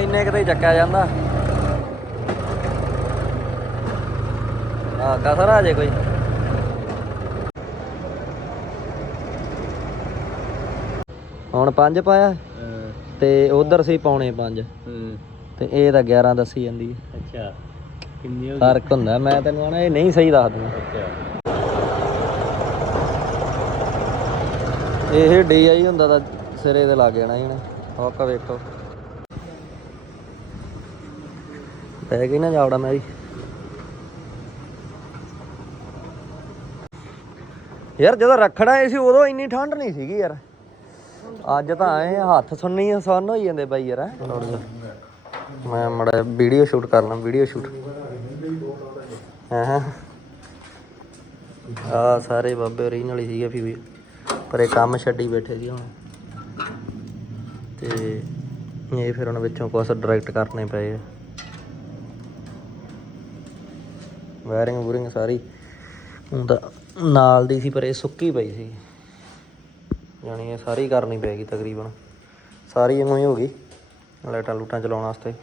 ਇੰਨੇ ਕਿਤੇ ਚੱਕਿਆ ਜਾਂਦਾ। ਆ ਕਸਰ ਆ ਜੇ ਕੋਈ। ਹੁਣ ਪੰਜ ਪਾਇਆ ਤੇ ਉਧਰ ਸੀ ਪੌਣੇ ਪੰਜ। ਤੇ ਇਹ ਤਾਂ 11 ਦੱਸੀ ਜਾਂਦੀ ਹੈ। ਅੱਛਾ ਕਿੰਨੀ ਹੋ ਫ਼ਰਕ ਹੁੰਦਾ ਮੈਂ ਤੈਨੂੰ ਆਣਾ ਇਹ ਨਹੀਂ ਸਹੀ ਦੱਸ ਦੂੰ ਅੱਛਾ। ਇਹ ਡੀਆਈ ਹੁੰਦਾ ਤਾਂ ਸਿਰੇ ਤੇ ਲੱਗ ਜਾਣਾ ਇਹਨੇ ਹੌਕ ਵੇਖੋ। ਪੈ ਗਈ ਨਾ ਜਾਵੜਾ ਮੇਰੀ ਯਾਰ ਜਦੋਂ ਰੱਖਣਾ ਸੀ ਉਦੋਂ ਇੰਨੀ ਠੰਡ ਨਹੀਂ ਸੀਗੀ ਯਾਰ। ਅੱਜ ਤਾਂ ਐ ਹੱਥ ਸੁੰਨੀ ਆਸਾਨ ਹੋਈ ਜਾਂਦੇ ਬਾਈ ਯਾਰ। ਮੈਂ ਮੜਾ ਵੀਡੀਓ ਸ਼ੂਟ ਕਰਨਾ ਵੀਡੀਓ ਸ਼ੂਟ। ਹਾਂ। ਆ ਸਾਰੇ ਬਾਬੇ ਓਰੀਜਨਲ ਹੀ ਸੀਗੇ ਵੀ ਪਰ ਇਹ ਕੰਮ ਛੱਡੀ ਬੈਠੇ ਸੀ ਹੁਣ। ਤੇ ਇਹ ਫਿਰ ਉਹਨਾਂ ਵਿੱਚੋਂ ਕੁਝ ਡਾਇਰੈਕਟ ਕਰਨੇ ਪਏ ਆ। ਵਾਇਰਿੰਗ ਵੂਰਿੰਗ ਸਾਰੀ। ਹੁੰਦਾ ਨਾਲ ਦੀ ਸੀ, ਪਰ ਇਹ ਸੁੱਕੀ ਪਈ ਸੀ। ਯਾਨੀ ਇਹ ਸਾਰੀ ਕਰਨੀ ਪੈਗੀ ਤਕਰੀਬਨ। ਸਾਰੀ ਇਹਨੂੰ ਹੀ ਹੋ ਗਈ, ਲਾਈਟਾਂ ਲੂਟਾਂ ਚਲਾਉਣ ਵਾਸਤੇ।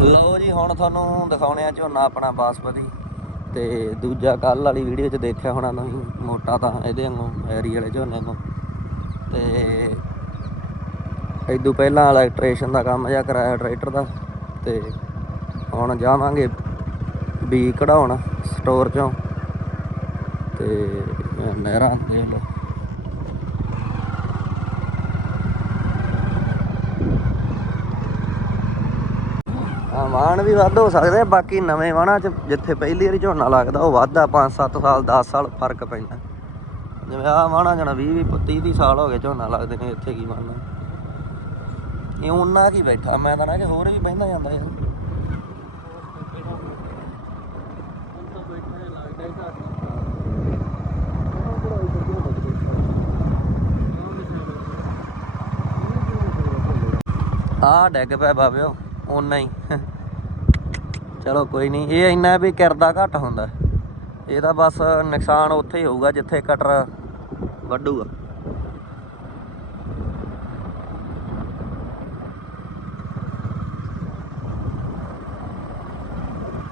ਲਓ ਜੀ, ਹੁਣ ਤੁਹਾਨੂੰ ਦਿਖਾਉਣੇ ਆ ਝੋਨਾ ਆਪਣਾ ਬਾਸਪਤੀ ਤੇ ਦੂਜਾ ਕੱਲ ਵਾਲੀ ਵੀਡੀਓ 'ਚ ਦੇਖਿਆ ਹੋਣਾ ਤੁਸੀਂ, ਮੋਟਾ ਤਾਂ ਇਹਦੇ ਵਾਂਗੂ ਐਰੀ ਵਾਲੇ ਝੋਨੇ ਨੂੰ ਤੇ ਇਦੋਂ ਪਹਿਲਾਂ ਇਲੈਕਟ੍ਰੀਸ਼ਨ ਦਾ ਕੰਮ ਜਿਹਾ ਕਰਾਇਆ ਟਰੈਕਟਰ ਦਾ, ਤੇ ਹੁਣ ਜਾਵਾਂਗੇ ਬੀ ਕਢਾਉਣ ਸਟੋਰ 'ਚੋਂ। ਤੇ ਨਹਿਰਾਂ ਦੇ ਲਓ। ਮਾਣ ਵੀ ਵੱਧ ਹੋ ਸਕਦੇ ਬਾਕੀ ਨਵੇਂ ਵਾਣਾ ਚ ਜਿੱਥੇ ਪਹਿਲੀ ਵਾਰੀ ਝੋਨਾ ਲੱਗਦਾ, ਉਹ ਵੱਧਦਾ 5-7 ਸਾਲ 10 ਸਾਲ ਫ਼ਰਕ ਪੈਂਦਾ। ਜਿਵੇਂ ਆ ਵਾਣਾ ਜਣਾ 20 20 30 30 ਸਾਲ ਹੋ ਗਏ ਝੋਨਾ ਲੱਗਦੇ ਨੇ, ਇੱਥੇ ਕੀ ਬਣਨਾ। ਇਹ ਉਹਨਾਂ ਕੀ ਬੈਠਾ, ਮੈਂ ਤਾਂ ਨਾ ਕਿ ਹੋਰ ਵੀ ਬਹਿੰਦਾ ਜਾਂਦਾ ਯਾਰ ਆ ਡੈਗ ਪਿਆ ਬਾਬਿਓ। ਓਨਾ ਹੀ। ਚਲੋ ਕੋਈ ਨਹੀਂ, ਇਹ ਇੰਨਾ ਵੀ ਕਿਰਦਾ ਘੱਟ ਹੁੰਦਾ। ਇਹਦਾ ਬਸ ਨੁਕਸਾਨ ਉੱਥੇ ਹੀ ਹੋਊਗਾ, ਜਿੱਥੇ ਕਟਰ ਵੱਢੂਗਾ।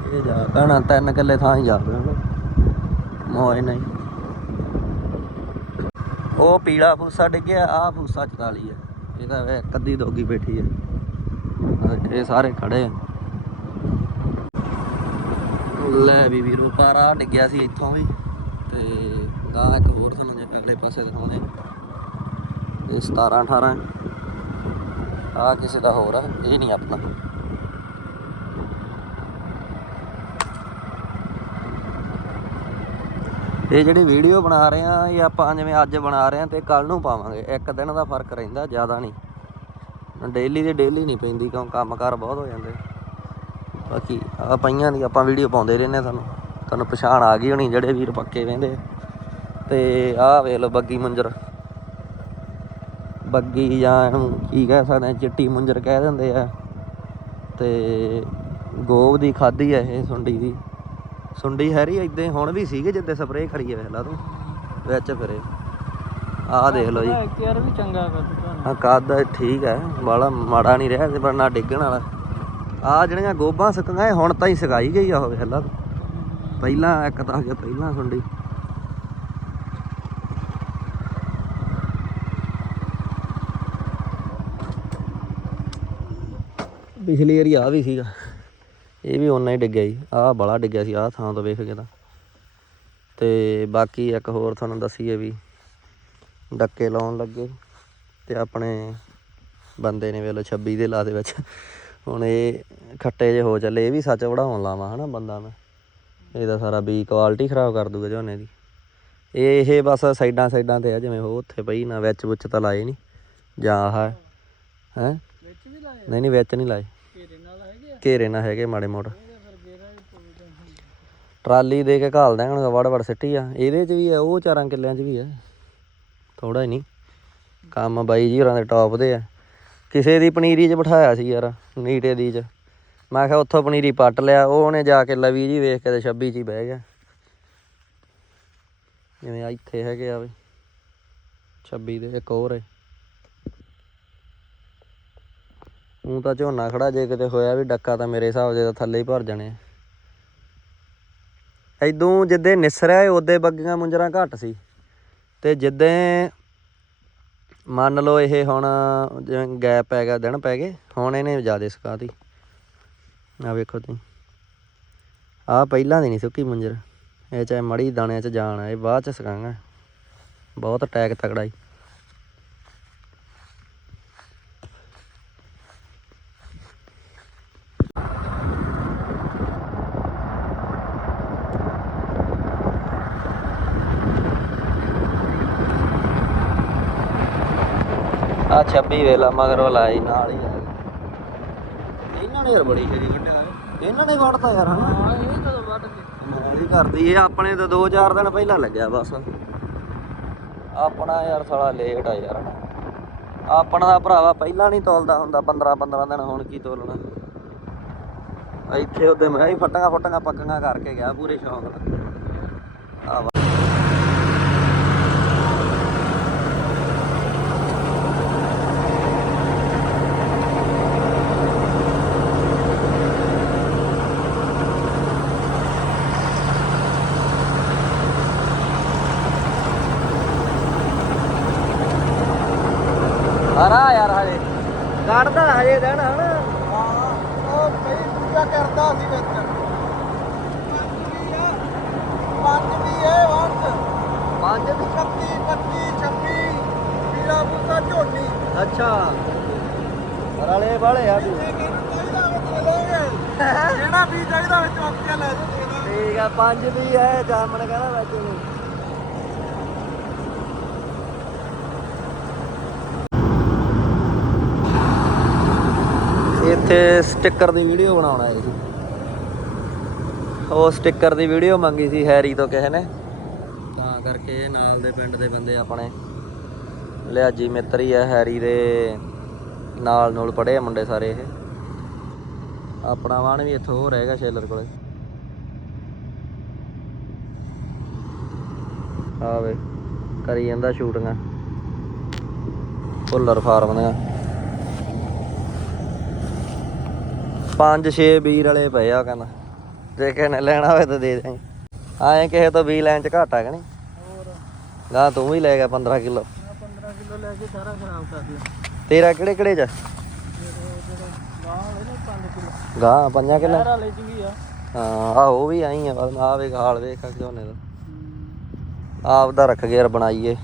ਇਹ ਜਾ ਕਹਣਾ ਤਿੰਨ ਕਿੱਲੇ ਥਾਂ ਹੀ ਜਾਵੇ ਮੋਏ ਨਹੀਂ। ਉਹ ਪੀਲਾ ਫੂਸਾ ਡਿੱਗਿਆ ਆ ਫੂਸਾ 44 ਹੈ ਇਹਦਾ ਤਾਂ ਅੱਧੀ ਦੋਗੀ ਬੈਠੀ ਹੈ ਆਹ ਇਹ ਸਾਰੇ ਖੜੇ ਆ। ਲੈ ਵੀ ਵੀਰੋ ਪਾਰਾ ਡਿੱਗਿਆ ਸੀ ਇੱਥੋਂ ਵੀ। ਤੇ ਗਾਂ ਇੱਕ ਹੋਰ ਤੁਹਾਨੂੰ ਜੇ ਅਗਲੇ ਪਾਸੇ ਦਿਖਾਉਂਦੇ। ਇਹ 17 18 ਆ ਕਿਸੇ ਦਾ ਹੋਰ ਆ, ਇਹ ਨਹੀਂ ਆਪਣਾ। ਇਹ ਜਿਹੜੀ ਵੀਡੀਓ ਬਣਾ ਰਹੇ ਆ, ਇਹ ਆਪਾਂ ਜਿਵੇਂ ਅੱਜ ਬਣਾ ਰਹੇ ਆ ਤੇ ਕੱਲ ਨੂੰ ਪਾਵਾਂਗੇ। ਇੱਕ ਦਿਨ ਦਾ ਫ਼ਰਕ ਰਹਿੰਦਾ, ਜ਼ਿਆਦਾ ਨਹੀਂ। ਡੇਲੀ ਦੇ ਡੇਲੀ ਨਹੀਂ ਪੈਂਦੀ, ਕਿਉਂ ਕੰਮਕਾਰ ਬਹੁਤ ਹੋ ਜਾਂਦੇ। ਬਾਕੀ ਆ ਪਈਆਂ ਦੀ ਆਪਾਂ ਵੀਡੀਓ ਪਾਉਂਦੇ ਰਹਿੰਦੇ ਆ ਤੁਹਾਨੂੰ। ਤੁਹਾਨੂੰ ਪਛਾਣ ਆ ਗਈ ਹੋਣੀ ਜਿਹੜੇ ਵੀਰ ਪੱਕੇ ਰਹਿੰਦੇ ਤੇ ਆਹ ਵੇਖ ਲਓ ਬੱਗੀ ਮੁੰਜਰ। ਬੱਗੀ ਜਾਂ ਇਹਨੂੰ ਕੀ ਕਹਿ ਸਕਦੇ ਚਿੱਟੀ ਮੁੰਜਰ ਕਹਿ ਦਿੰਦੇ ਆ। ਤੇ ਗੋਬ ਦੀ ਖਾਦੀ ਆ ਇਹ ਸੁੰਡੀ ਦੀ। ਸੁੰਡੀ ਹੈਰੀ ਇਦਾਂ ਹੁਣ ਵੀ ਸੀਗੇ, ਜਿੱਦੇ ਸਪਰੇਅ ਖੜੀ ਆ ਵੇਖ ਲਾ ਤੂੰ। ਵਿੱਚ ਫਿਰੇ। ਆਹ ਦੇਖ ਲਓ ਜੀ। ਇੱਕ ਯਾਰ ਵੀ ਚੰਗਾ ਕਰ ਦਿੱਤਾ। ਆ ਕੱਦ ਠੀਕ ਹੈ ਬਾਲਾ ਮਾੜਾ ਨਹੀਂ ਰਿਹਾ ਤੇ ਪਰ ਨਾ ਡਿੱਗਣ ਵਾਲਾ। ਆ ਜਿਹੜੀਆਂ ਗੋਬਾਂ ਸਕੀਆਂ ਇਹ ਹੁਣ ਤਾਂ ਹੀ ਸਕਾਈ ਗਈ ਆ ਉਹ ਵੇਖ ਲਾ। ਤੂੰ। ਪਹਿਲਾਂ ਇੱਕ ਤਾਂ ਅੱਗੇ ਪਹਿਲਾਂ ਸੁੰਡੀ। ਪਿਛਲੀ ਵਾਰੀ ਆ ਵੀ ਸੀਗਾ। ਇਹ ਵੀ ਓਨਾ ਹੀ ਡਿੱਗਿਆ ਜੀ। ਆਹ ਬੜਾ ਡਿੱਗਿਆ ਸੀ ਆਹ ਥਾਂ ਤੋਂ ਵੇਖ ਕੇ ਤਾਂ। ਤੇ ਬਾਕੀ ਇੱਕ ਹੋਰ ਤੁਹਾਨੂੰ ਦੱਸੀਏ ਵੀ ਡੱਕੇ ਲਾਉਣ ਲੱਗੇ ਤੇ ਆਪਣੇ ਬੰਦੇ ਨੇ ਵੇਲੋ 26 ਦੇ ਲਾ ਦੇ ਵਿੱਚ। ਹੁਣ ਇਹ ਖੱਟੇ ਜੇ ਹੋ ਚੱਲੇ ਇਹ ਵੀ ਸੱਚ ਵੜਾਉਣ ਲਾਵਾਂ ਹਨਾ ਬੰਦਾ ਮੈਂ। ਇਹਦਾ ਸਾਰਾ ਬੀ ਕੁਆਲਿਟੀ ਖਰਾਬ ਕਰ ਦੂਗਾ ਝੋਨੇ ਦੀ। ਇਹ ਇਹ ਬਸ ਸਾਈਡਾਂ ਸਾਈਡਾਂ ਤੇ ਆ ਜਿਵੇਂ ਉਹ ਉੱਥੇ ਪਈ ਨਾ ਵਿੱਚ ਵਿੱਚ ਤਾਂ ਲਾਏ ਨਹੀਂ ਜਾਂ ਆਹ ਹੈ ਹੈ? ਵਿੱਚ ਵੀ ਲਾਏ ਨਹੀਂ ਨਹੀਂ ਵਿੱਚ ਨਹੀਂ ਲਾਏ। ਘੇਰੇ ਨਾਲ ਹੈਗੇ ਘੇਰੇ ਨਾ ਹੈਗੇ ਮਾੜੇ ਮੋੜ ਟਰਾਲੀ ਦੇ ਕੇ ਘਾਲ ਦੇਣ ਵੜ ਵੜ ਸਿੱਟੀ ਆ। ਇਹਦੇ 'ਚ ਵੀ ਆ ਉਹ ਚਾਰਾਂ ਕਿੱਲਿਆਂ 'ਚ ਵੀ ਆ। ਥੋੜਾ ਹੀ ਨਹੀਂ। ਕੰਮ ਬਾਈ ਜੀ, ਹੋਰਾਂ ਦੇ ਟੌਪ ਦੇ ਆ। ਕਿਸੇ ਦੀ ਪਨੀਰੀ 'ਚ ਬਿਠਾਇਆ ਸੀ ਯਾਰ, ਨੀਟੇ ਦੀ 'ਚ। ਮੈਂ ਕਿਹਾ ਉੱਥੋਂ ਪਨੀਰੀ ਪੱਟ ਲਿਆ, ਉਹ ਉਹਨੇ ਜਾ ਕੇ ਲਵੀ ਜੀ ਵੇਖ ਕੇ ਤੇ 26 'ਚ ਹੀ ਬਹਿ ਗਿਆ। ਜਿਵੇਂ ਇੱਥੇ ਹੈਗੇ ਆ ਵੀ 26 ਦੇ ਇੱਕ ਹੋਰ ਹੈ ਉਹ ਤਾਂ ਝੋਨਾ ਖੜਾ, ਜੇ ਕਿਤੇ ਹੋਇਆ ਵੀ ਡੱਕਾ ਤਾਂ ਮੇਰੇ ਹਿਸਾਬ ਦੇ ਤਾਂ ਥੱਲੇ ਹੀ ਭਰ ਜਾਣੇ ਆ। ਐਦੋਂ ਜਿੱਦੇ ਨਿਸਰਿਆ ਉਹਦੇ ਬੱਗੀਆਂ ਮੁੰਜਰਾਂ ਘੱਟ ਸੀ। ਤੇ ਜਿੱਦਾਂ ਮੰਨ ਲਓ ਇਹ ਹੁਣ ਜਿਵੇਂ ਗੈਪ ਪੈ ਗਿਆ, ਦਿਨ ਪੈ ਗਏ, ਹੁਣ ਇਹਨੇ ਜ਼ਿਆਦਾ ਸੁਕਾਤੀ। ਆ ਵੇਖੋ ਤੁਸੀਂ। ਆ ਪਹਿਲਾਂ ਦੀ ਨਹੀਂ ਸੁੱਕੀ ਮੁੰਜਰ। ਇਹ ਚਾਹੇ ਮੜੀ ਦਾਣਿਆਂ ਚ ਜਾਣ, ਇਹ ਬਾਅਦ ਚ ਸੁਕਾਂਗਾ। ਬਹੁਤ ਟੈਗ ਤਕੜਾ ਆ 26 ਵੇਲਾ ਮਗਰੋਂ ਲਾਈ ਨਾਲ ਹੀ ਆ। ਇਹਨਾਂ ਨੇ ਯਾਰ ਬੜੀ ਛੇਤੀ ਕੱਢਿਆ ਇਹਨਾਂ ਨੇ ਵੜਤਾ ਯਾਰ ਹਨਾ? ਹਾਂ ਇਹ ਕਦੋਂ ਵੱਢ ਕੇ। ਹੀ ਕਰਦੀ ਇਹ ਆਪਣੇ ਤਾਂ 2-4 ਦਿਨ ਪਹਿਲਾਂ ਲੱਗਿਆ ਬਸ। ਆਪਣਾ ਯਾਰ ਸਾਲਾ ਲੇਟ ਆ ਯਾਰ। ਆਪਣਾ ਦਾ ਭਰਾਵਾ ਪਹਿਲਾਂ ਨਹੀਂ ਤੋਲਦਾ ਹੁੰਦਾ 15-15 ਦਿਨ ਹੁਣ ਕੀ ਤੋਲਣਾ? ਇੱਥੇ ਉਹਦੇ ਮੈਂ ਹੀ ਫਟੀਆਂ ਫਟੀਆਂ ਪੱਕੀਆਂ ਕਰਕੇ ਗਿਆ ਪੂਰੇ ਸ਼ੌਂਕ ਨਾਲ। ਆ ਵਾ। ਹਰਾ ਯਾਰ ਹਜੇ ਕੱਢਦਾ ਹਜੇ ਦੇਣ ਹਨਾ ਉਹ ਕਈ ਪੂਜਾ ਕਰਦਾ ਸੀ ਵਿੱਚ ਪੰਜ ਵੀ ਹੈ ਵੰਜ ਪੰਜ ਦੀ 31 31 26 ਵੀਰਾ ਬੂਸਾ ਝੋਨੀ ਅੱਛਾ। ਰਲੇ ਵਾਲੇ ਆ ਵੀ ਲੋਗੇ ਜਿਹੜਾ ਵੀ ਚਾਹੀਦਾ ਵਿੱਚ ਓਕੇ ਲੈ ਠੀਕ ਆ ਪੰਜ ਦੀ ਹੈ ਜਾਮਣ ਕਹਿੰਦਾ ਵਿੱਚ ਨੂੰ ਇੱਥੇ ਸਟicker ਦੀ ਵੀਡੀਓ ਬਣਾਉਣਾ ਹੈ ਜੀ ਉਹ ਸਟicker ਦੀ ਵੀਡੀਓ ਮੰਗੀ ਸੀ ਹੈਰੀ ਤੋਂ ਕਿਸੇ ਨੇ। ਤਾਂ ਕਰਕੇ ਨਾਲ ਦੇ ਪਿੰਡ ਦੇ ਬੰਦੇ ਆਪਣੇ। ਲਿਆਜੀ ਮਿੱਤਰ ਹੀ ਆ ਹੈਰੀ ਦੇ ਨਾਲ ਨਾਲ ਪੜ੍ਹੇ ਆ ਮੁੰਡੇ ਸਾਰੇ ਇਹ। ਆਪਣਾ ਵਾਣ ਵੀ ਇੱਥੋਂ ਹੋ ਰਹੇਗਾ ਸ਼ੇਲਰ ਕੋਲੇ। ਆ ਵੇ ਕਰੀ ਜਾਂਦਾ ਸ਼ੂਟਿੰਗਾਂ। ਭੁੱਲਰ ਫਾਰਮ ਦੀਆਂ। ਪੰਜ ਛੇ ਵੀਰ ਵਾਲੇ ਪਏ ਆ ਕਹਿੰਦਾ ਜੇ ਕਿਸੇ ਨੇ ਲੈਣਾ ਹੋਵੇ ਤਾਂ ਦੇ ਦੇ ਆਏ ਕਿਸੇ ਤੋਂ 20 ਲੈਣ ਚ ਘਾਟਾ ਕਿ ਨਹੀਂ? ਹੋਰ। ਗਾ ਤੂੰ ਵੀ ਲੈ ਗਿਆ 15 ਕਿਲੋ ਮੈਂ 15 ਕਿਲੋ। ਲੈ ਕੇ ਸਾਰਾ ਖਰਾਬ ਕਰ ਦਿਆ ਤੇਰਾ ਕਿਹੜੇ ਕਿਹੜੇ ਚ? ਗਾਂ ਵਾਲੇ ਨੇ 5 ਕਿਲੋ ਗਾ ਪੰਜਾਂ ਕਿਲੋ? ਸ਼ਹਿਰ ਵਾਲੇ ਚ ਵੀ ਆ। ਹਾਂ ਆ ਉਹ ਵੀ ਆਈ ਆ ਬਸ ਆ ਵੇਖ ਹਾਲ ਵੇਖ ਝੋਨੇ ਦਾ। ਆਪ ਦਾ ਰੱਖ ਗੇਰ ਬਣਾਈਏ।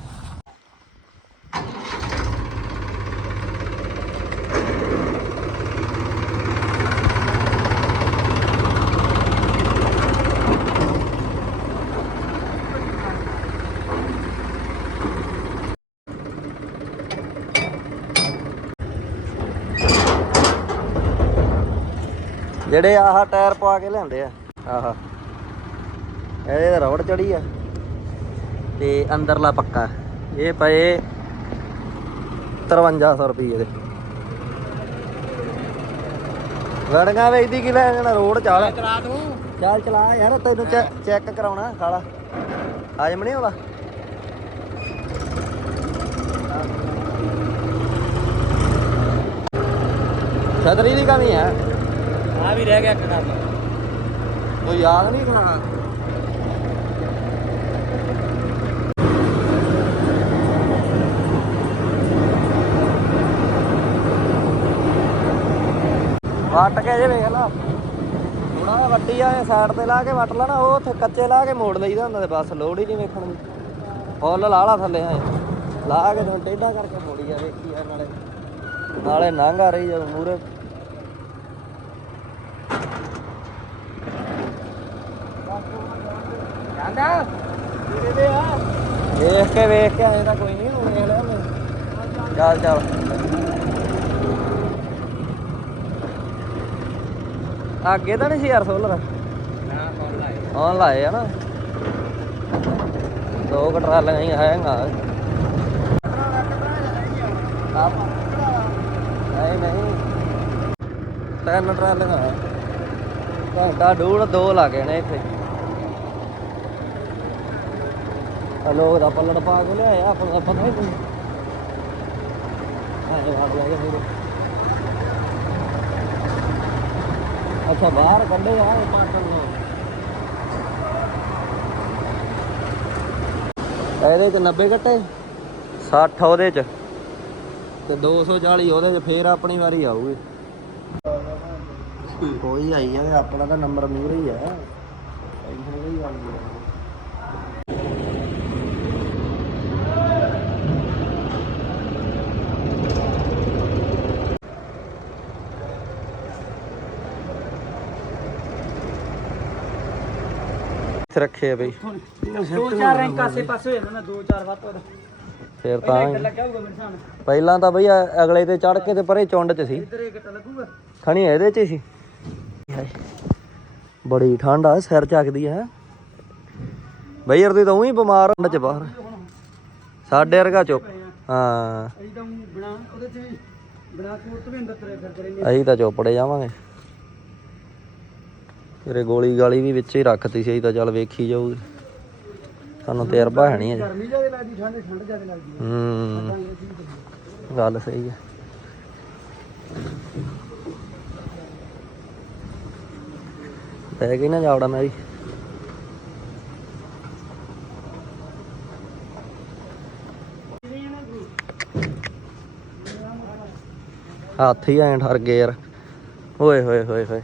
ਜਿਹੜੇ ਆਹ ਟਾਇਰ ਪਵਾ ਕੇ ਲਿਆਂਦੇ ਆ ਆਹ। ਇਹਦੇ ਤਾਂ ਰਬੜ ਚੜੀ ਆ। ਤੇ ਅੰਦਰਲਾ ਪੱਕਾ। ਇਹ ਪਏ 5300 ਰੁਪਏ ਦੇ। ਗੜਗਾ ਵੇਚਦੀ ਕੀ ਲੈ ਜਾਣਾ ਰੋਡ ਚਾਲ। ਚੱਲ ਚਲਾ ਯਾਰ ਤੈਨੂੰ ਚੈੱਕ ਕਰਾਉਣਾ ਖਾਲਾ। ਆਜਮ ਨਹੀਂ ਆਉਂਦਾ ਛਤਰੀ ਦੀ ਕਮੀ ਹੈ ਆ ਵੀ ਰਹਿ ਗਿਆ ਇੱਕ ਕੰਮ ਕੋਈ ਯਾਦ ਨਹੀਂ ਖਾਣਾ? ਵੱਟ ਕੇ ਜੇ ਵੇਖ ਲਾ। ਥੋੜਾ ਵੱਟੀ ਆ ਸਾਈਡ ਤੇ ਲਾ ਕੇ ਵੱਟ ਲਾ ਨਾ ਉਹ ਉੱਥੇ ਕੱਚੇ ਲਾ ਕੇ ਮੋੜ ਲਈਦਾ ਹੁੰਦਾ ਤੇ ਬਸ ਲੋੜ ਹੀ ਨਹੀਂ ਵੇਖਣ ਦੀ। ਫੁੱਲ ਲਾ ਲਾ ਥੱਲੇ ਆਏ ਲਾ ਕੇ ਤੂੰ ਟੇਢਾ ਕਰਕੇ ਮੋੜੀ ਆ ਵੇਖੀ ਆ, ਨਾਲੇ ਨਾਲੇ ਨੰਗ ਰਹੀ ਜਦੋਂ ਮੂਰੇ ਜਾਂਦਾ ਵੀਰੇ ਦੇ ਆ ਵੇਖ ਕੇ ਵੇਖ ਕੇ ਆਏ ਤਾਂ ਕੋਈ ਨਹੀਂ ਹੁਣ ਵੇਖ ਲਿਆ ਚੱਲ ਚੱਲ। ਅੱਗੇ ਤਾਂ ਨਹੀਂ ਸੀ ਯਾਰ ਸੋਲਰ। ਨਾ ਲਾਏ ਆਨ ਲਾਏ ਆ ਨਾ। ਦੋ ਕਟਰਾਲੀਆਂ ਹੀ ਹੈਗਾ ਤਿੰਨ ਟਰਾਲੀਆਂ ਘੰਟਾ ਡੂੜ ਦੋ ਲਾ ਨੇ ਇੱਥੇ ਆ ਲੋਕ ਦਾ ਪੱਲੜ ਪਾ ਕੇ ਲਿਆਇਆ ਆਪਾਂ ਤਾਂ ਪਤਾ ਹੀ ਨਹੀਂ। ਆਏ ਬਾਹਰ ਲੈ ਗਏ ਅੱਛਾ ਬਾਹਰ ਕੱਢੇ ਆ ਇਹ ਪਾਟਣ ਨੂੰ ਇਹਦੇ ਚ 90 ਕੱਟੇ? 60 ਉਹਦੇ ਚ। ਤੇ 240 ਉਹਦੇ ਚ ਫੇਰ ਆਪਣੀ ਵਾਰੀ ਆਊਗੀ। ਕੋਈ ਆਈ ਜਾਵੇ ਆਪਣਾ ਤਾਂ ਨੰਬਰ ਮੂਹਰੇ ਹੀ ਹੈ ਟੈਨਸ਼ਨ ਕੋਈ ਗੱਲ ਰੱਖੇ ਆ ਬਈ। ਦੋ ਚਾਰ ਰੈਂਕ ਆਸੇ ਪਾਸੇ ਹੋ ਨਾ ਦੋ ਚਾਰ ਵੱਧ ਤੋਂ। ਫੇਰ ਤਾਂ ਲੱਗਿਆ ਹੋਊਗਾ ਮੇਰੇ ਸਾਹਮਣੇ ਪਹਿਲਾਂ ਤਾਂ ਬਈ ਅ- ਅਗਲੇ ਤੇ ਚੜ ਕੇ ਤੇ ਪਰੇ ਚੁੰਡ ਚ ਸੀ। ਇੱਧਰ ਇੱਕ ਤਾਂ ਲੱਗੂਗਾ। ਖਣੀ ਇਹਦੇ ਚ ਹੀ। ਸੀ ਹਾਏ। ਬੜੀ ਠੰਡ ਆ ਸਿਰ ਚੱਕਦੀ ਹੈ ਬਈ ਯਾਰ ਤੂੰ ਤਾਂ ਉਹੀ ਬਿਮਾਰ ਠੰਡ ਚ ਬਾਹਰ। ਸਾਡੇ ਵਰਗਾ ਚੁੱਪ। ਹਾਂ। ਅਸੀਂ ਤਾਂ ਊਂ ਬਣਾ ਉਹਦੇ ਚ ਵੀ ਬਣਾ ਸੂਰਤ ਵੀ ਅੰਦਰ ਤਰੇ ਫਿਰਦੇ ਰਹਿੰਦੇ ਅਸੀਂ ਤਾਂ ਚੋਪੜੇ ਜਾਵਾਂਗੇ। ਤੇਰੇ ਗੋਲੀ ਗਾਲੀ ਵੀ ਵਿੱਚ ਹੀ ਰੱਖਤੀ ਸੀ ਤਾਂ ਚੱਲ ਵੇਖੀ ਜਾਊਗੀ ਸਾਨੂੰ ਤਜਰਬਾ ਹੈ ਨਹੀਂ ਅਜੇ। ਗਰਮੀ ਜ਼ਿਆਦਾ ਲੱਗਦੀ ਠੰਡ ਠੰਡ ਜ਼ਿਆਦਾ ਲੱਗਦੀ ਹੈ। ਗੱਲ ਸਹੀ ਹੈ। ਪੈ ਗਈ ਨਾ ਜਾਵੜਾ ਮੇਰੀ ਹੱਥ ਹੀ ਐਂ ਠਰ ਗਏ ਯਾਰ। ਓਏ ਹੋਏ ਹੋਏ ਹੋਏ।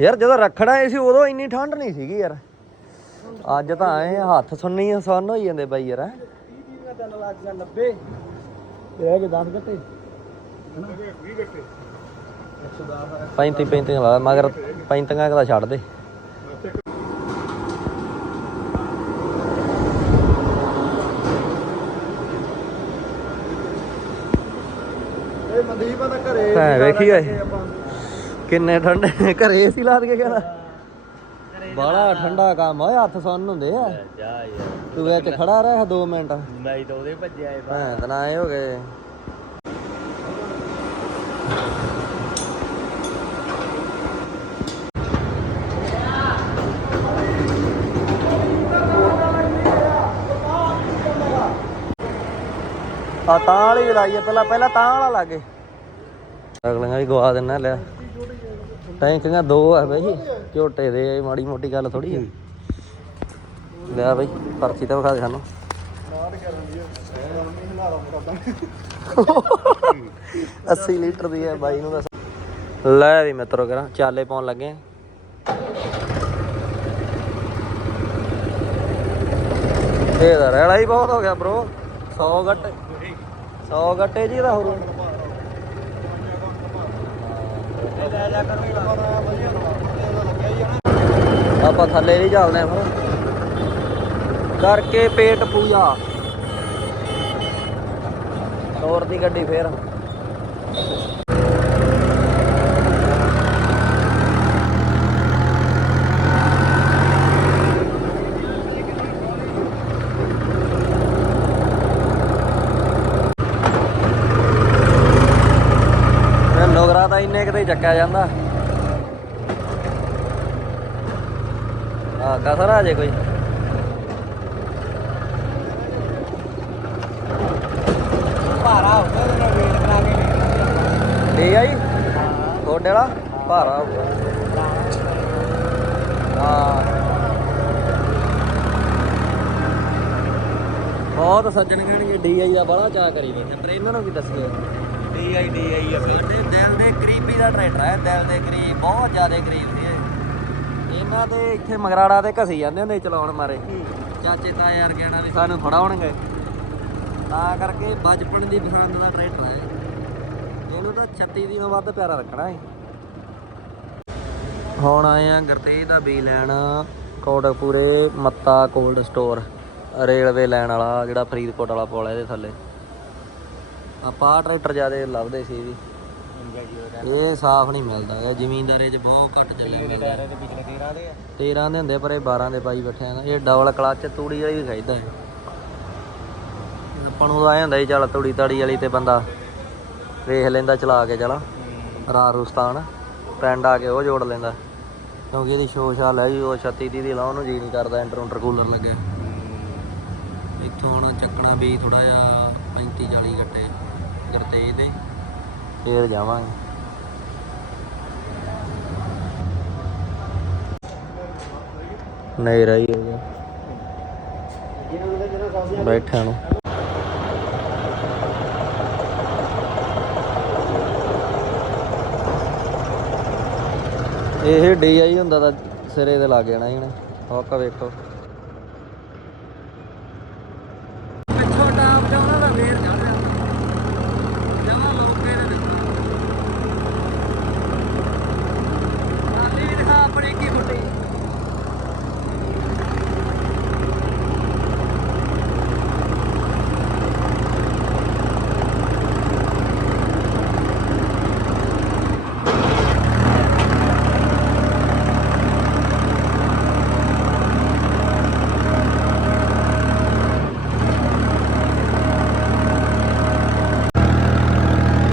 ਯਾਰ ਜਦੋਂ ਰੱਖਣਾ ਸੀ ਉਦੋਂ ਇੰਨੀ ਠੰਡ ਨਹੀਂ ਸੀਗੀ ਯਾਰ ਅੱਜ ਤਾਂ ਐ ਹੱਥ ਸੁੰਨੀ ਸੁੰਨ ਹੋਈ ਜਾਂਦੇ ਬਾਈ ਯਾਰ ਹੈਂ। ਵੀਹ ਵੀਹ ਦਾ ਤਿੰਨ ਲੱਖ ਜਾਂ 90 ਇਹ ਜੇ 10 ਘੱਟੇ ਹਨਾ 20 ਘੱਟੇ 110 35 35 ਲਾ ਮਗਰ 35 ਦਾ ਛੱਡ ਦੇ ਇਹ ਮਨਦੀਪ ਤਾਂ ਘਰੇ ਵੇਖੀ ਓਏ। ਕਿੰਨੇ ਠੰਡੇ ਘਰੇ ਏਸੀ ਲਾ ਕੇ ਕਹਿੰਦਾ। ਬੜਾ ਠੰਡਾ ਕੰਮ ਓਏ ਹੱਥ ਸੁੰਨ ਹੁੰਦੇ ਆ। ਜਾ ਯਾਰ। ਤੂੰ ਵਿੱਚ ਖੜਾ ਰਹਿ 2 ਮਿੰਟ। ਮੈਂ ਤਾਂ ਉਹਦੇ ਭੱਜਿਆ ਏ ਹਾਂ ਗਏ। ਆ ਤਾਂ ਵਾਲੀ ਲਾਈਏ ਪਹਿਲਾਂ ਪਹਿਲਾਂ ਤਾਂ ਵਾਲਾ ਲਾਗੇ। ਅਗਲੀਆਂ ਵੀ ਗਵਾ ਦੇਣਾ ਲਿਆ। ਟੈਂਕੀਆਂ ਦੋ ਆ ਬਾਈ ਝੋਟੇ ਦੇ ਮਾੜੀ ਮੋਟੀ ਗੱਲ ਥੋੜੀ ਆ। ਲਿਆ ਬਾਈ, ਪਰਚੀ ਤਾਂ ਵਿਖਾ ਦੇ ਸਾਨੂੰ। 80 ਲੀਟਰ ਦੀ ਹੈ ਬਾਈ ਨੂੰ ਦੱਸ ਲੈ ਵੀ ਮਿੱਤਰੋ ਕਰਾਂ, ਚਾਲੇ ਪਾਉਣ ਲੱਗੇ ਆਂ। ਇਹ ਤਾਂ ਰੈਲਾ ਹੀ ਬਹੁਤ ਹੋ ਗਿਆ ਬ్రో 100 ਗੱਟੇ। 100 ਗੱਟੇ ਜੀ ਦਾ ਹੋਰ। ਆਪਾਂ ਥੱਲੇ ਨਹੀਂ ਚੱਲਦੇ ਫਿਰ ਕਰਕੇ ਪੇਟ ਪੂਜਾ। ਤੋਰ ਦੀ ਗੱਡੀ ਫੇਰ ਇਹ ਨੁਗਰਾ ਤਾਂ ਚੱਕਿਆ ਜਾਂਦਾ। ਆ ਕਸਰ ਆ ਜੇ ਕੋਈ। ਭਾਰਾ ਹੁੰਦਾ ਨਾਲ ਵੇਟ ਕਰਾ ਕੇ। ਠੀਕ ਆ ਜੀ ਤੁਹਾਡੇ ਵਾਲਾ? ਭਾਰਾ ਹੋਊਗਾ ਹਾਂ। ਬਹੁਤ ਸੱਜਣ ਕਹਿਣਗੇ ਡੀਆਈ ਦਾ ਬੜਾ ਚਾਹ ਕਰੀ ਬੈਠੇ। ਟ੍ਰੇਨਰ ਨੂੰ ਕੀ ਦੱਸਿਓ ਡੀਆਈ ਡੀਆਈ ਆ ਸਾਡੇ। ਦਿਲ ਦੇ ਕਰੀਬੀ ਦਾ ਟਰੈਕਟਰ ਹੈ ਦਿਲ ਦੇ ਕਰੀਬ ਬਹੁਤ ਜ਼ਿਆਦਾ ਕਰੀਬ ਸੀ ਇਹ। ਇਹਨਾਂ ਦੇ ਇੱਥੇ ਮਗਰਾੜਾ ਤੇ ਘਸੀ ਜਾਂਦੇ ਹੁੰਦੇ ਸੀ ਚਲਾਉਣ ਮਾਰੇ। ਚਾਚੇ ਤਾਏ ਯਾਰ ਕਹਿਣਾ ਵੀ। ਸਾਨੂੰ ਫੜਾਉਣਗੇ ਤਾਂ ਕਰਕੇ ਬਚਪਨ ਦੀ ਪਸੰਦ ਦਾ ਟਰੈਕਟਰ ਹੈ ਇਹਨੂੰ ਤਾਂ 36 ਦੀ ਨੂੰ ਵੱਧ ਪਿਆਰਾ ਰੱਖਣਾ ਹੈ। ਹੁਣ ਆਏ ਆ ਗੁਰਤੇਜ ਦਾ ਬੀ ਲੈਣ ਕੋਟਕਪੂਰੇ ਮੱਤਾ ਕੋਲਡ ਸਟੋਰ ਰੇਲਵੇ ਲੈਣ ਵਾਲਾ ਜਿਹੜਾ ਫਰੀਦਕੋਟ ਵਾਲਾ ਪੁਲ ਹੈ ਇਹਦੇ ਥੱਲੇ। ਆਪਾਂ ਆਹ ਟਰੈਕਟਰ ਜਿਆਦੇ ਲੱਭਦੇ ਸੀ ਵੀ। ਇਹ ਸਾਫ਼ ਨਹੀਂ ਮਿਲਦਾ ਇਹ ਜ਼ਮੀਨਦਾਰੇ 'ਚ ਬਹੁਤ ਘੱਟ ਚੱਲਿਆ ਮਿਲਦਾ। ਟਾਇਰਾਂ ਦੇ ਪਿਛਲੇ 13 ਦੇ ਆ। 13 ਦੇ ਹੁੰਦੇ ਪਰ ਇਹ 12 ਦੇ ਪਾਈ ਬੈਠੇ ਆ ਇਹ ਡਬਲ ਕਲਚ ਤੂੜੀ ਵਾਲੀ ਵੀ ਖਾਈਦਾ ਹੈ ਆਪਾਂ ਨੂੰ ਆਏ ਹੁੰਦਾ ਸੀ ਚੱਲ ਤੂੜੀ ਤਾੜੀ ਵਾਲੀ ਤੇ ਬੰਦਾ ਵੇਖ ਲੈਂਦਾ ਚਲਾ ਕੇ ਚਲਾ। ਰਾਰੁਸਤਾਨ ਪਿੰਡ ਆ ਕੇ ਉਹ ਜੋੜ ਲੈਂਦਾ। ਕਿਉਂਕਿ ਇਹਦੀ ਸ਼ੋਸ਼ਾ ਲੈ ਜੀ ਉਹ 36 ਦੀ ਦੀ ਲਾਉਣ ਨੂੰ ਜੀ ਨਹੀਂ ਕਰਦਾ ਇੰਟਰ ਕੂਲਰ ਲੱਗਿਆ। ਇੱਥੋਂ ਹੁਣ ਚੱਕਣਾ ਵੀ ਥੋੜਾ ਜਿਹਾ 35 40 ਗੱਟੇ ਗਰਤੇਜ ਦੇ। ਫੇਰ ਜਾਵਾਂਗੇ। ਨਹੀਂ ਰਹੀ ਹੋ ਗਿਆ ਬੈਠਾ ਨੂੰ। ਇਹ ਡੀਆਈ ਹੁੰਦਾ ਤਾਂ ਸਿਰੇ ਤੇ ਲੱਗ ਜਾਣਾ ਇਹਨੇ ਹੌਕਾ ਵੇਖੋ ਪਿੱਛੋਂ ਟਾਪ ਜਾਉਣਾ ਦਾ ਫੇਰ ਚੜ ਰਿਹਾ ਜਮਾ ਲੋਕੇ ਨੇ ਆਲੀ ਵੀ ਦਿਖਾ ਆਪਣੀ ਕੀ ਫੁੱਟੀ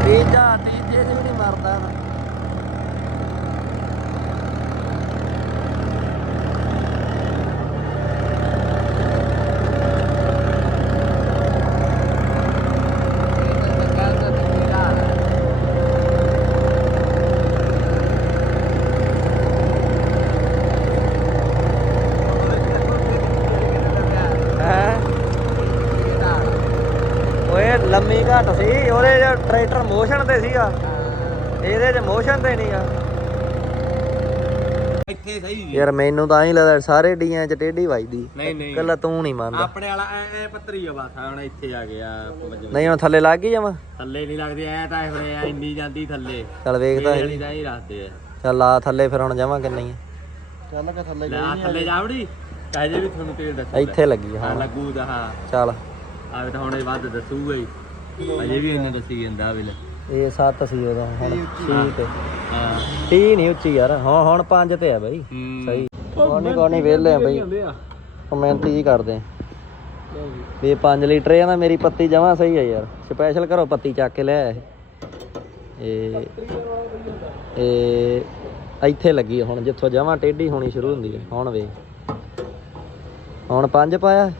ਤੀਜਾ ਤੀਜੇ ਚ ਵੀ ਨਹੀਂ ਮਰਦਾ ਨਾ ਹੈ ਓਏ ਲੰਮੀ ਘੱਟ ਸੀ ਉਹਦੇ ਚ ਟਰੈਕਟਰ ਮੋਸ਼ਨ ਤੇ ਸੀਗਾ। ਇਹਦੇ ਚ ਮੋਸ਼ਨ ਤੇ ਨਹੀਂਗਾ ਇੱਥੇ ਸਹੀ ਯਾਰ ਮੈਨੂੰ ਤਾਂ ਹੀ ਲੱਗਦਾ ਸਾਰੇ ਡੀਆਂ ਚ ਟੇਢੀ ਵੱਜਦੀ। ਨਹੀਂ ਨਹੀਂ। ਕੱਲਾ ਤੂੰ ਨਹੀਂ ਮੰਨਦਾ। ਆਪਣੇ ਵਾਲਾ ਐ ਐ ਪੱਤਰੀ ਆ ਬਸ ਹੁਣ ਇੱਥੇ ਆ ਗਿਆ ਵੱਜਣ। ਨਹੀਂ ਹੁਣ ਥੱਲੇ ਲੱਗ ਗਈ ਜਾਵਾਂ ਥੱਲੇ ਨਹੀਂ ਲੱਗਦੀ ਐ ਤਾਂ ਇਹ ਹੋਇਆ ਇੰਨੀ ਜਾਂਦੀ ਥੱਲੇ। ਚੱਲ ਵੇਖਦਾ ਇਹ ਵਾਲੀ ਹੀ ਰੱਖਦੇ ਆ। ਚੱਲ ਆ ਥੱਲੇ ਫਿਰ ਹੁਣ ਜਾਵਾਂ ਕਿ ਨਹੀਂ ਚੱਲ ਕਿ ਥੱਲੇ ਲੈ ਆ ਥੱਲੇ ਜਾਵੜੀ। ਕਹੇ ਵੀ ਤੁਹਾਨੂੰ ਤੇਲ ਦੱਸੂ ਇੱਥੇ ਲੱਗੀ ਆ, ਹਾਂ। ਹਾਂ ਲੱਗੂ ਦਾ ਹਾਂ। ਚੱਲ। ਆਵੇ ਤਾਂ ਹੁਣ ਇਹ ਵੱਧ ਦੱਸੂਗਾ ਹੀ। ਅਜੇ ਵੀ ਇਹਨੇ ਦੱਸੀ ਜਾਂਦਾ ਵੇਲੇ ਇਹ 7 ਸੀ ਉਹਦਾ ਹੁਣ। 6 ਤੇ ਹਾਂ। 30 ਨਹੀਂ ਉੱਚੀ ਯਾਰ। ਹੁਣ ਹੁਣ 5 ਤੇ ਆ ਬਈ। ਹੂੰ। ਸਹੀ। ਕੋਣੀ ਕੋਣੀ ਵੇਲੇ ਆ ਬਈ। ਕਮੈਂਟ ਹੀ ਕਰਦੇ ਆ। ਵੀ 5 ਲੀਟਰ ਇਹ ਨਾ ਮੇਰੀ ਪੱਤੀ ਜਮਾ ਸਹੀ ਹੈ ਯਾਰ। ਸਪੈਸ਼ਲ ਘਰੋਂ ਪੱਤੀ ਚੱਕ ਕੇ ਲਿਆਇਆ ਇਹ ਇਹ ਇਹ ਇੱਥੇ ਲੱਗੀ ਆ ਹੁਣ ਜਿੱਥੋਂ ਜਮਾ ਟੇਢੀ ਹੋਣੀ ਸ਼ੁਰੂ ਹੁੰਦੀ ਹੈ ਹੁਣ ਵੇ ਹੁਣ 5 ਪਾਇਆ।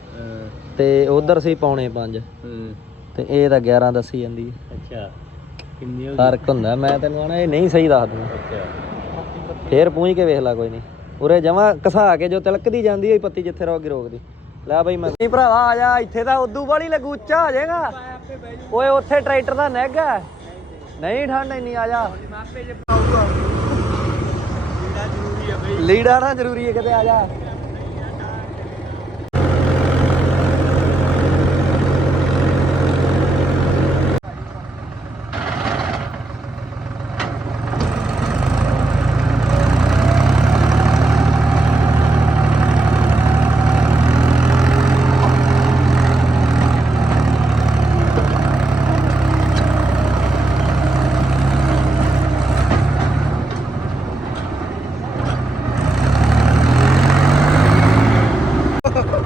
ਤੇ ਉਧਰ ਸੀ ਪੌਣੇ 5 ਹੂੰ। ਤੇ ਇਹ ਤਾਂ 11 ਦੱਸੀ ਜਾਂਦੀ ਹੈ ਅੱਛਾ। ਕਿੰਨੀ ਹੋ ਫ਼ਰਕ ਹੁੰਦਾ ਮੈਂ ਤੈਨੂੰ ਆਣਾ ਇਹ ਨਹੀਂ ਸਹੀ ਦੱਸ ਦੂੰ ਫੇਰ ਪੂੰਝ ਕੇ ਵੇਖ ਲੈ ਕੋਈ ਨਹੀਂ। ਉਰੇ ਜਮਾ ਘਸਾ ਕੇ ਜੋ ਤਿਲਕਦੀ ਜਾਂਦੀ ਹੋਈ ਪੱਤੀ ਜਿੱਥੇ ਰੋਗੀ ਰੋਕਦੀ। ਲੈ ਬਈ ਮੈਂ ਨਹੀਂ ਭਰਾਵਾ ਆ ਜਾ ਇੱਥੇ ਤਾਂ ਉਦੋਂ ਵਾਲੀ ਲੱਗੂ ਉੱਚਾ ਹੋ ਜਾਏਗਾ। ਓਏ ਉੱਥੇ ਟਰੈਕਟਰ ਦਾ ਨੈਗ ਹੈ। ਨਹੀਂ ਠੰਡ ਇੰਨੀ ਆ ਜਾ। ਲੀੜਾ ਨਾ ਜ਼ਰੂਰੀ ਹੈ ਕਿਤੇ ਆ ਜਾ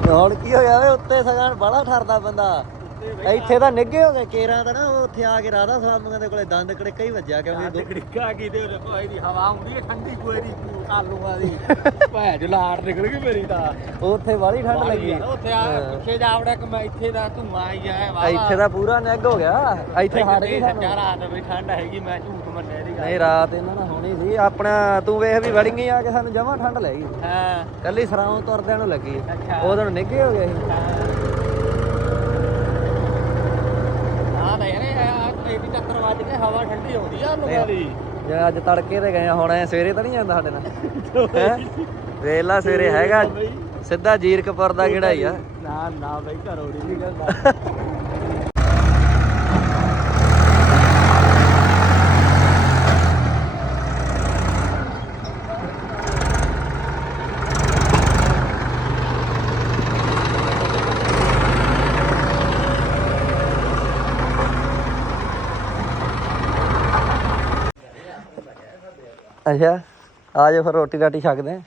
ਹੁਣ ਕੀ ਹੋਇਆ ਬੜਾ ਠਰਦਾ ਬੰਦਾ। ਇੱਥੇ ਤਾਂ ਨਿੱਗੇ ਹੋ ਗਏ ਕੇਰਾਂ ਦਾ ਨਾ ਉੱਥੇ ਆ ਕੇ ਰਾਧਾ ਸਵਾਮੀਆਂ ਦੇ ਕੋਲੇ ਦੰਦ ਕੜਿੱਕਾ ਹੀ ਵੱਜਿਆ ਕਿਉਂਕਿ ਦੋ- ਕੜਿੱਕਾ ਕੀ ਦੇ ਉਹਦੇ ਭਾਈ ਦੀ ਹਵਾ ਆਉਂਦੀ ਹੈ ਠੰਡੀ ਕੋਈ ਦੀ ਆਲੂਆਂ ਦੀ। ਭੈ ਜਲਾੜ ਨਿਕਲ ਗਈ ਮੇਰੀ ਤਾਂ। ਉੱਥੇ ਬਾਹਲੀ ਠੰਡ ਲੱਗੀ। ਉੱਥੇ ਆ ਪਿੱਛੇ ਜਾ ਵੜਿਆ ਕਿ ਮੈਂ ਇੱਥੇ ਦਾ ਧੂਆਂ ਆਈ ਆ ਵਾ ਇੱਥੇ ਤਾਂ ਪੂਰਾ ਨਿੱਗ ਹੋ ਗਿਆ। ਇੱਥੇ ਹਟ ਗਈ ਸਾਨੂੰ। ਰਾਤ ਵੀ ਠੰਡ ਹੈਗੀ ਮੈਂ ਝੂਠ ਮੰਨਿਆ ਦੀ ਨਹੀਂ ਰਾਤ ਇਹਨਾਂ ਨਾਲ ਹੋਣੀ ਸੀ। ਆਪਣਾ ਤੂੰ ਵੇਖ ਵੀ ਵੜੀਆਂ ਆ ਕੇ ਸਾਨੂੰ ਜਮਾ ਠੰਡ ਲੈ ਗਈ। ਹਾਂ। ਕੱਲੀ ਸਰਾਉਂ ਤੁਰਦਿਆਂ ਨੂੰ ਲੱਗੀ। ਉਦੋਂ ਨਿੱਗੇ ਹੋ ਗਏ ਸੀ ਹਾਂ ਤਾਂ ਯਾਰ ਇਹ ਵੀ ਚੱਕਰ ਵੱਜ ਕੇ ਹਵਾ ਠੰਡੀ ਆਉਂਦੀ ਆ ਆਲੂਆਂ ਦੀ ਜੇ ਅੱਜ ਤੜਕੇ ਤੇ ਗਏ ਆ, ਹੁਣ ਐ ਸਵੇਰੇ ਤਾਂ ਨਹੀਂ ਜਾਂਦਾ ਸਾਡੇ ਨਾਲ? ਹੈ? ਵੇਲਾ ਸਵੇਰੇ ਹੈਗਾ ਸਿੱਧਾ ਜੀਰਕਪੁਰ ਦਾ ਕਿਹੜਾ ਹੀ ਆ। ਨਾ ਨਾ ਬਈ ਘਰੋਂ ਨਹੀਂ ਨਿਕਲਦਾ ਅੱਛਾ ਆ ਜਾਓ ਫਿਰ ਰੋਟੀ ਰਾਟੀ ਛਕਦੇ ਆ